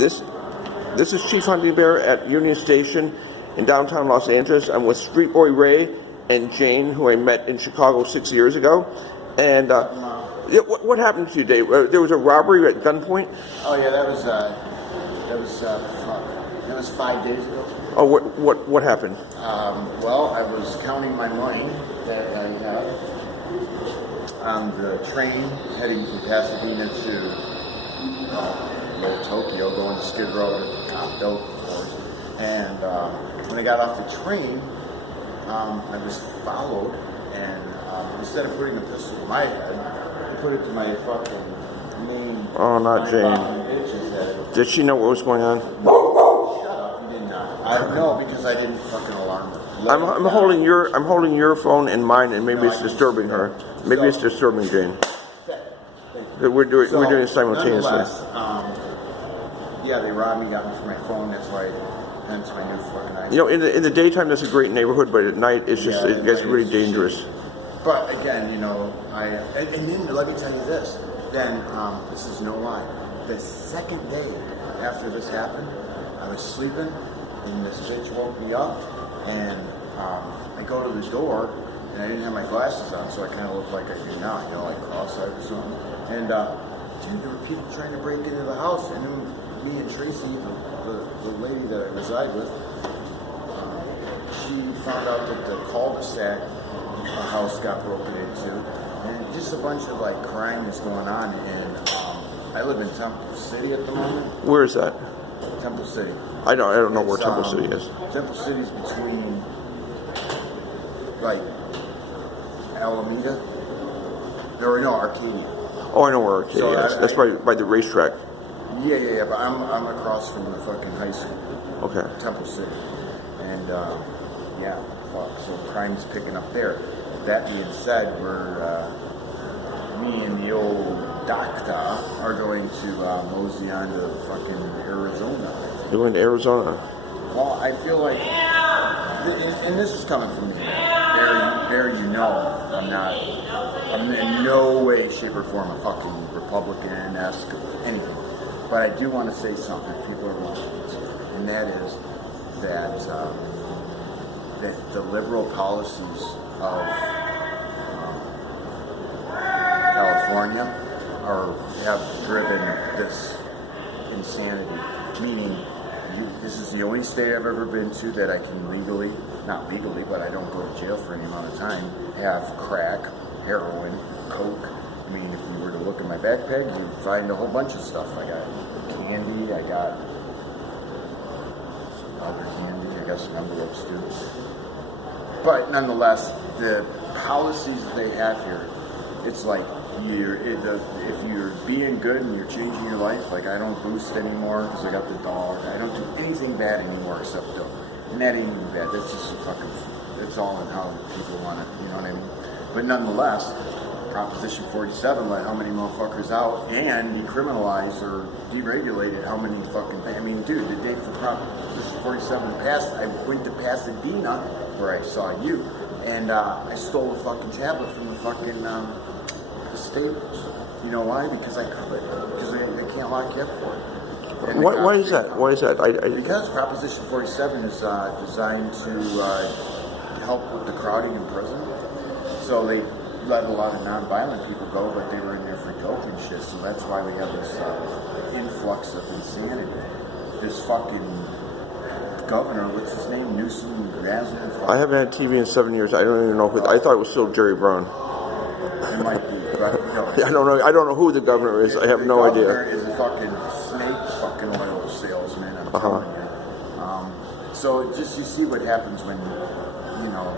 This is Chief Hunting Bear at Union Station in downtown Los Angeles. I'm with Street Boy Ray and Jane, who I met in Chicago 6 years ago. And what happened to you, Dave? There was a robbery at gunpoint? Oh yeah, that was 5 days ago. Oh, what happened? Well, I was counting my money that I had on the train heading from Pasadena to Little Tokyo, going to Skid Row to Compton, of course. And when I got off the train, I was followed, and instead of putting a pistol to my head, I put it to my fucking main. Oh, not Jane. Did she know what was going on? Shut up, you did not. I know, because I didn't fucking alarm her. I'm holding your phone in mine, and maybe it's disturbing her. Maybe it's disturbing Jane. We're doing it simultaneously. Yeah, they robbed me, got me for my phone. That's why that's my new phone. You know, in the daytime that's a great neighborhood, but at night it gets really dangerous. But again, you know, and then let me tell you this. Then this is no lie. The second day after this happened, I was sleeping, and this bitch woke me up, and I go to the door, and I didn't have my glasses on, so I kind of looked like I do now, you know, like cross-eyed or something. And dude, there were people trying to break into the house, and then me and Tracy, the lady that I reside with, she found out that the cul-de-sac house got broken into, and just a bunch of like crime is going on. And I live in Temple City at the moment. Where is that? Temple City. I don't know where Temple City is. Temple City's between like Alameda. Arcadia. Oh, I know where Arcadia is. That's by the racetrack. Yeah, but I'm across from the fucking high school. Okay. Temple City. And, so crime's picking up there. That being said, me and the old doctor are going to mosey on to fucking Arizona. You're going to Arizona? Well, I feel like, and this is coming from me, there you know, I'm in no way, shape, or form a fucking Republican-esque anything. But I do want to say something if people are watching this, and that is that the liberal policies of California have driven this insanity. Meaning, this is the only state I've ever been to that I can not legally, but I don't go to jail for any amount of time, have crack, heroin, coke. I mean, if you were to look in my backpack, you'd find a whole bunch of stuff. I got candy, I got some other candy, I got some envelopes too. But nonetheless, the policies that they have here, it's like if you're being good and you're changing your life, like I don't boost anymore because I got the dog. I don't do anything bad anymore except dope. And that ain't even bad. That's just it's all in how people want it, you know what I mean? But nonetheless, Proposition 47 let how many motherfuckers out and decriminalized or deregulated how many fucking... I mean, dude, the day for Proposition 47 passed, I went to Pasadena where I saw you, and I stole a fucking tablet from the fucking the Staples. You know why? Because I could. Because they can't lock you up for it. Why is that? Why is that? Because Proposition 47 is designed to help with the crowding in prison. So they let a lot of non-violent people go, but they were in there for dope and shit. So that's why we have this influx of insanity. This fucking governor, what's his name? Newsom. I haven't had TV in 7 years. I don't even know I thought it was still Jerry Brown. It might be. But, I don't know. I don't know who the governor is. I have no idea. The governor is a fucking fucking oil salesman. I'm telling you. So just you see what happens when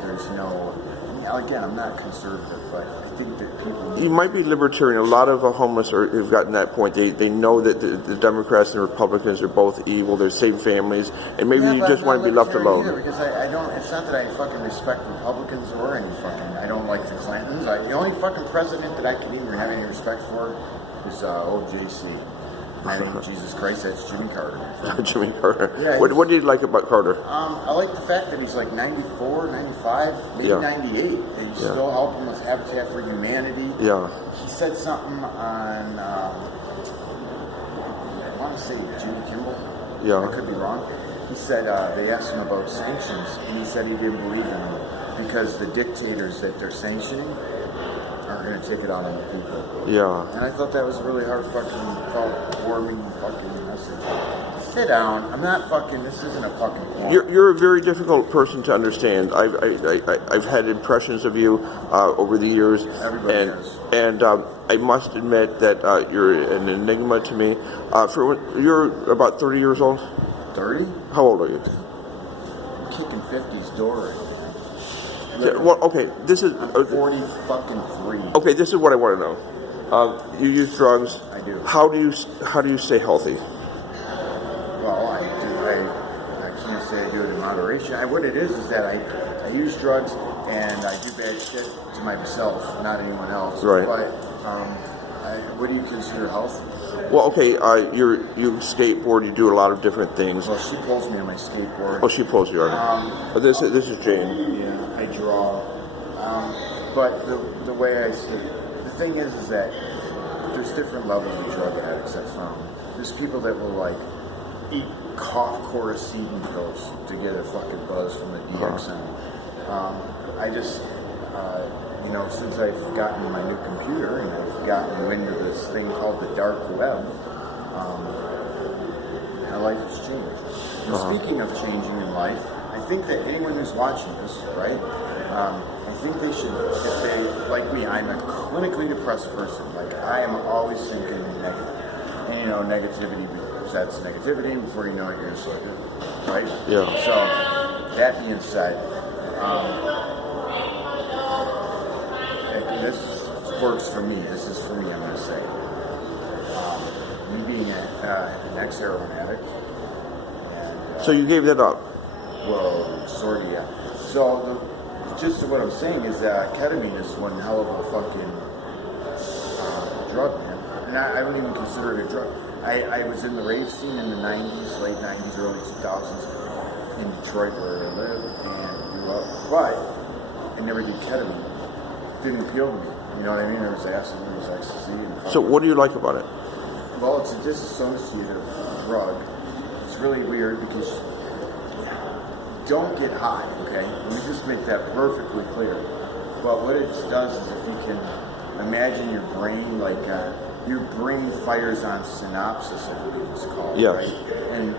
there's no. Again, I'm not conservative, but I think that people... You might be libertarian. A lot of homeless have gotten that point. They know that the Democrats and Republicans are both evil. They're same families, and maybe you just want to be left alone. Either, because I don't... It's not that I fucking respect Republicans or any fucking... I don't like the Clintons. The only fucking president that I can even have any respect for is OJC. My name is Jesus Christ, that's Jimmy Carter. Jimmy Carter. Yeah, what do you like about Carter? I like the fact that he's like 94, 95, maybe 98, and he's still helping with Habitat for Humanity. Yeah. He said something on want to say Jimmy Kimmel. Yeah. I could be wrong. He said they asked him about sanctions, and he said he didn't believe in them because the dictators that they're sanctioning are going to take it out on the people. Yeah. And I thought that was a really heartwarming fucking message. Sit down. I'm not fucking. This isn't a fucking porn. You're a very difficult person to understand. I've had impressions of you over the years, Everybody has. And I must admit that you're an enigma to me. You're about 30 years old. 30? How old are you? I'm kicking 50's door right now. Yeah, well, okay. This is I'm 40 fucking 3. okay. This is what I want to know. You use drugs. I do. How do you stay healthy? Well, I can't say I do it in moderation. What it is that I use drugs and I do bad shit to myself, not anyone else. Right. But what do you consider healthy? Well, okay. You skateboard. You do a lot of different things. Well, she pulls me on my skateboard. Oh, she pulls you on. But this is Jane. Yeah, I draw. But the way I see it, the thing is that there's different levels of drug addicts I found. There's people that will like eat cough cortisone pills to get a fucking buzz from the DXM. I just, since I've gotten my new computer and I've gotten wind of this thing called the dark web, my life has changed. And speaking of changing in life, I think that anyone who's watching this, right, I think they should, if they, like me, I'm a clinically depressed person. Like, I am always thinking negative. And, negativity that's negativity, and before you know it, you're just like, right? Yeah. So, that being said, this works for me. This is for me, I'm going to say. Me being an ex-heroin addict. And, So you gave that up? well, sort of, yeah. So, just what I'm saying is that ketamine is one hell of a fucking drug, man. And I don't even consider it a drug. I was in the rave scene in the 90s, late 90s, early 2000s in Detroit where I live and grew up. But I never did ketamine. It didn't appeal to me. You know what I mean? There was acid, there was ecstasy. And So what do you like about it? well, it's a disassociative drug. It's really weird because you don't get high, okay? Let me just make that perfectly clear. But what it does is if you can imagine your brain, like your brain fires on synapses, I believe it's called, Yes. right? And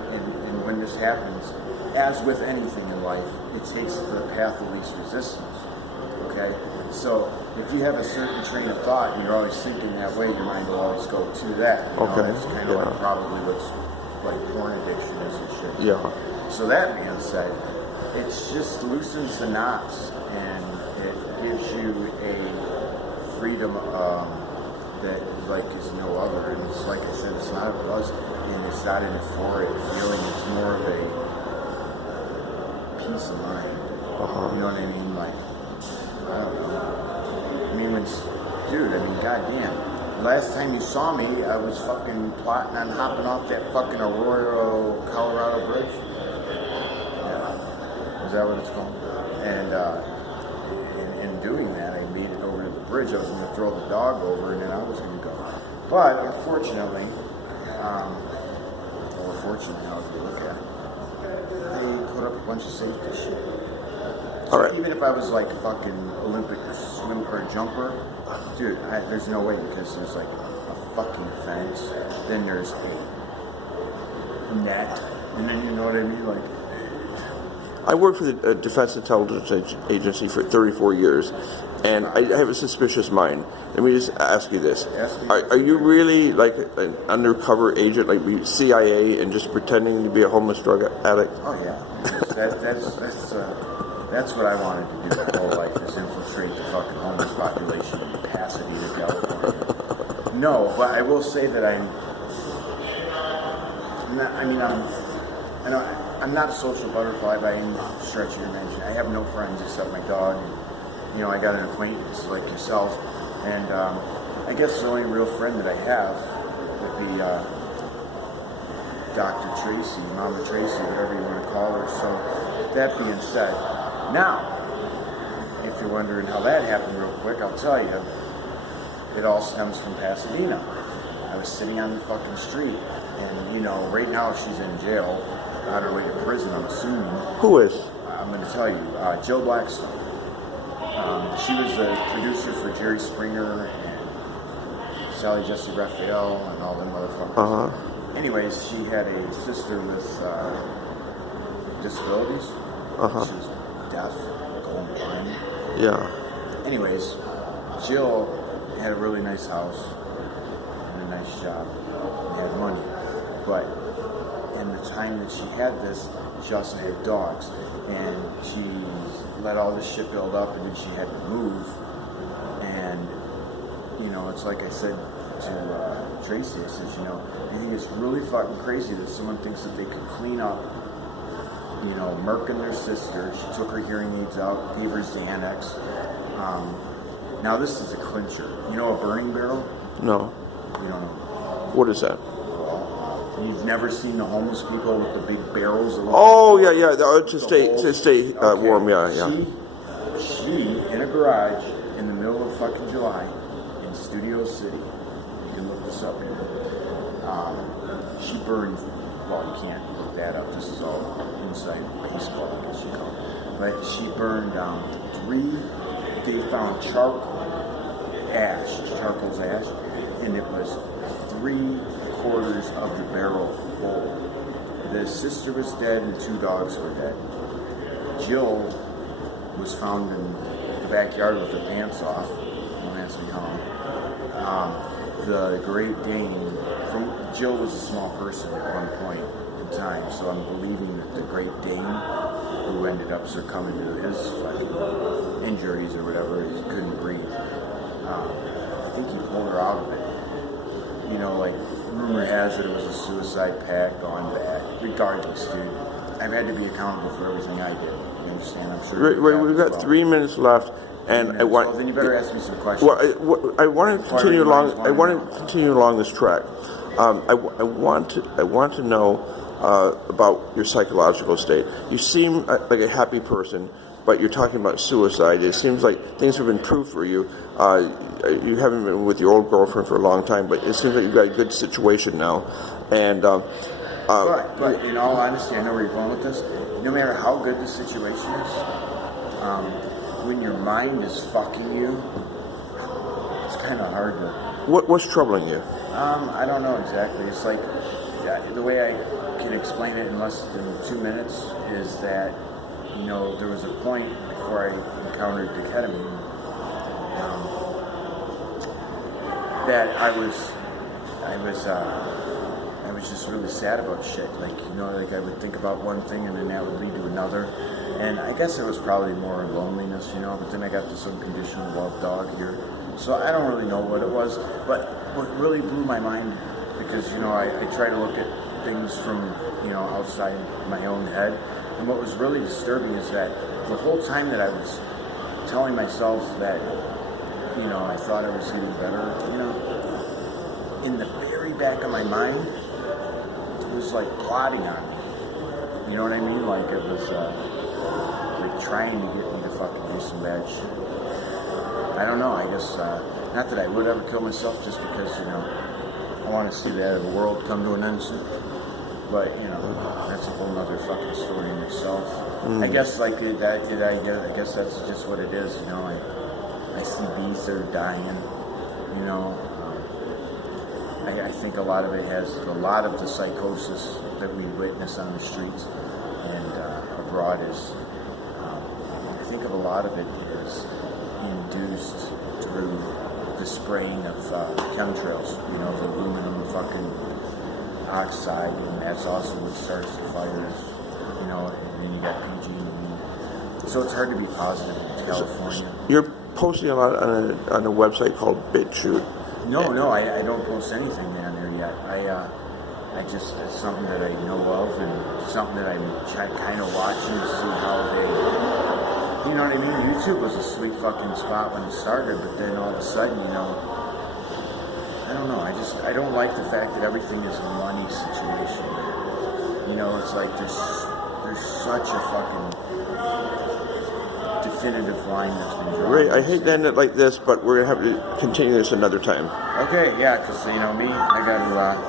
when this happens, as with anything in life, it takes the path of least resistance, okay? So if you have a certain train of thought and you're always thinking that way, your mind will always go to that. You know? Okay. That's kind of like probably what's like porn addiction is and shit. Yeah. So that being said, it's just loosens the knots and it gives you a freedom that is no other. And it's like I said, it's not a buzz and it's not an euphoric feeling. It's more of a peace of mind. You know what I mean? Like, I don't know. I mean, goddamn. Last time you saw me, I was fucking plotting on hopping off that fucking Arroyo, Colorado bridge. Yeah. Is that what it's called? And in doing that, I made it over to the bridge. I was going to throw the dog over, and then I was going to go. But unfortunately, or fortunately, however you look at it, they put up a bunch of safety shit. All right. Even if I was like a fucking Olympic swimmer or jumper, dude, there's no way because there's like a fucking fence, then there's a net, and then you know what I mean? Like, I worked for the Defense Intelligence Agency for 34 years, and I have a suspicious mind. Let me just ask you this. Are you really like an undercover agent, like CIA, and just pretending to be a homeless drug addict? oh yeah, that's what I wanted to do my whole life, is infiltrate the fucking homeless population in Pasadena, California. No, but I will say that I'm not a social butterfly by any stretch of the imagination. I have no friends except my dog. And, I got an acquaintance like yourself, and I guess the only real friend that I have would be Dr. Tracy, Mama Tracy, whatever you want to call her. So that being said, now, if you're wondering how that happened real quick, I'll tell you. It all stems from Pasadena. I was sitting on the fucking street, and, you know, right now she's in jail, on her way to prison, I'm assuming. Who is? I'm going to tell you, Jill Blackstone. She was the producer for Jerry Springer and Sally Jesse Raphael and all them motherfuckers. Anyways, she had a sister with disabilities. She was deaf, going blind. Yeah. Anyways, Jill had a really nice house and a nice job and had money. But in the time that she had this, she also had dogs. And she let all this shit build up, and then she had to move. And, you know, it's like I said to Tracy, I said, you know, I think it's really fucking crazy that someone thinks that they could clean up, you know, murking their sister. She took her hearing aids out, gave her Xanax. Now this is a clincher. You know a burning barrel? No. You don't know. What is that? You've never seen the homeless people with the big barrels of Oh, yeah. To stay warm, yeah. She, in a garage, in the middle of fucking July, in Studio City, you can look this up, maybe. She burned, well, you can't look that up, this is all inside baseball, I guess you call it. But she burned they found charcoal's ash, and it was 3/4 of the barrel full. The sister was dead and 2 dogs were dead. Jill was found in the backyard with her pants off. Don't ask me how. The Great Dane, Jill was a small person at one point in time, so I'm believing that the Great Dane, who ended up succumbing to his fucking injuries or whatever, he couldn't breathe. I think he pulled her out of it. You know, like, rumor has it was a suicide pact gone bad. Regardless, dude, I've had to be accountable for everything I did. You understand? I'm sure. We've got 3 minutes left, and I want. Well, then you better ask me some questions. Well, I want to continue along. I want to continue along this track. I want to know about your psychological state. You seem like a happy person, but you're talking about suicide. It seems like things have improved for you. You haven't been with your old girlfriend for a long time, but it seems like you've got a good situation now. And but in all honesty, I know where you're going with this. No matter how good the situation is, when your mind is fucking you, it's kind of hard to. What's troubling you? I don't know exactly. It's like the way I can explain it in less than 2 minutes is that, you know, there was a point before I encountered the ketamine that I was just really sad about shit. Like, you know, like I would think about one thing and then that would lead to another. And I guess it was probably more loneliness, you know, but then I got this unconditional love dog here. So I don't really know what it was, but what really blew my mind, because, you know, I try to look at things from, you know, outside my own head. And what was really disturbing is that the whole time that I was telling myself that, you know, I thought I was getting better, you know, in the very back of my mind, it was like plotting on me. You know what I mean? Like it was like trying to get me to fucking do some bad shit. I don't know, I guess, not that I would ever kill myself just because, you know, I want to see the world come to an end soon. But, you know, that's a whole nother fucking story in itself. I guess, like, I guess that's just what it is, you know. I see bees that are dying, you know. I think a lot of it has, a lot of the psychosis that we witness on the streets and abroad is, I think of a lot of it is induced through the spraying of chemtrails, you know, the aluminum fucking oxide, and that's also what starts the fires, you know, and then you got PG&E. So it's hard to be positive in California. You're posting a lot on a website called BitChute. No, I don't post anything on there yet. I just, it's something that I know of and something that I'm kind of watching to see how they, you know what I mean? YouTube was a sweet fucking spot when it started, but then all of a sudden, you know, I don't know, I don't like the fact that everything is a money situation. You know, it's like there's such a fucking definitive line that's been drawn. Ray, I hate to end it like this, but we're going to have to continue this another time. Okay, yeah, because, you know me, I got to